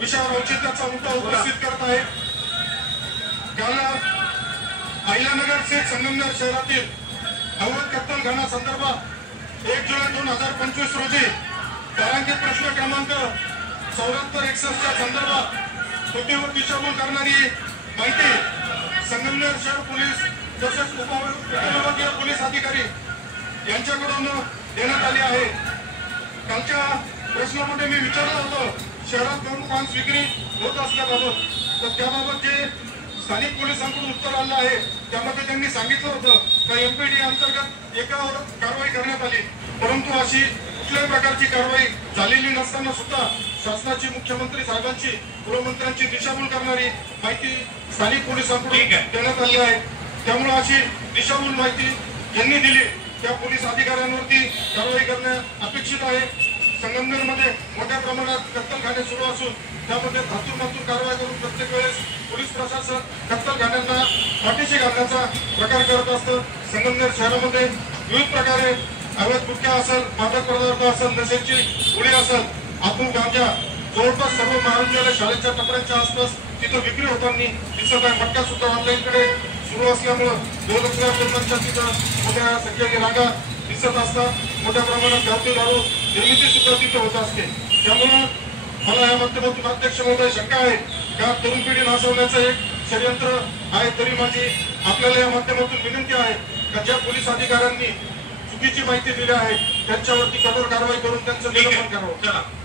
विषयावर औचित्याचा मुद्दा उपस्थित करत आहे। काल अहिल्यानगर से संगमनेर शहरातील अवैध कत्तलखाना संदर्भात 1 जुलै 2025 रोजी तारांकित प्रश्न क्रमांक 7461 च्या संदर्भात खोटी व दिशाभूल करणारी माहिती संगमनेर शहर पोलीस तसेच उपविभागीय पोलीस अधिकारी यांच्याकडून देण्यात आली आहे। कालच्या प्रश्नामध्ये मी विचारलं होतं शहरात धूम्रपान विक्री होत असल्याबाबत, तर त्याबाबत जे स्थानिक पोलिसांकडून उत्तर आलं आहे त्यामध्ये त्यांनी सांगितलं होतं का एमपीडी अंतर्गत एकावर कारवाई करण्यात आली, परंतु अशी कुठल्याही प्रकारची कारवाई झालेली नसताना सुद्धा शासनाची, मुख्यमंत्री साहेबांची, गृहमंत्र्यांची दिशाभूल करणारी माहिती स्थानिक पोलिसांकडून देण्यात आली आहे। त्यामुळे अशी दिशाभूल माहिती ज्यांनी दिली त्या पोलीस अधिकाऱ्यांवरती कारवाई करणे अपेक्षित आहे। संगमनेरमध्ये मोठ्या प्रमाणात कत्तलखाने सुरू असून त्यामध्ये धातूर कारवाई करून प्रत्येक वेळेस पोलीस प्रशासन कत्तलखान्यांना पाठीशी घालण्याचा प्रकार करत असतं। संगमनेर शहरामध्ये विविध प्रकारे अवैध गुटखा असेल, मादक पदार्थ असेल, नशेची गोळी असेल, आतून गांजा जवळपास सर्व महाविद्यालय शाळेच्या टपऱ्यांच्या आसपास तिथं विक्री होताना दिसत आहे। मटका सुद्धा ऑनलाईनकडे सुरू असल्यामुळं 2 लाख लोकांच्या तिथं मोठ्या संख्येने रांगा दिसत असतात। मोठ्या प्रमाणात गावठी दारू निर्मिती सुद्धा तिथे होत असते। त्यामुळं मला या माध्यमातून अध्यक्ष महोदय शंका आहे का तरुण पिढी नासवण्याचं एक षडयंत्र आहे। तरी माझी आपल्याला या माध्यमातून विनंती आहे का ज्या पोलीस अधिकाऱ्यांनी चुकीची माहिती दिली आहे त्यांच्यावरती कठोर कारवाई करून त्यांचं निलंबन करावं।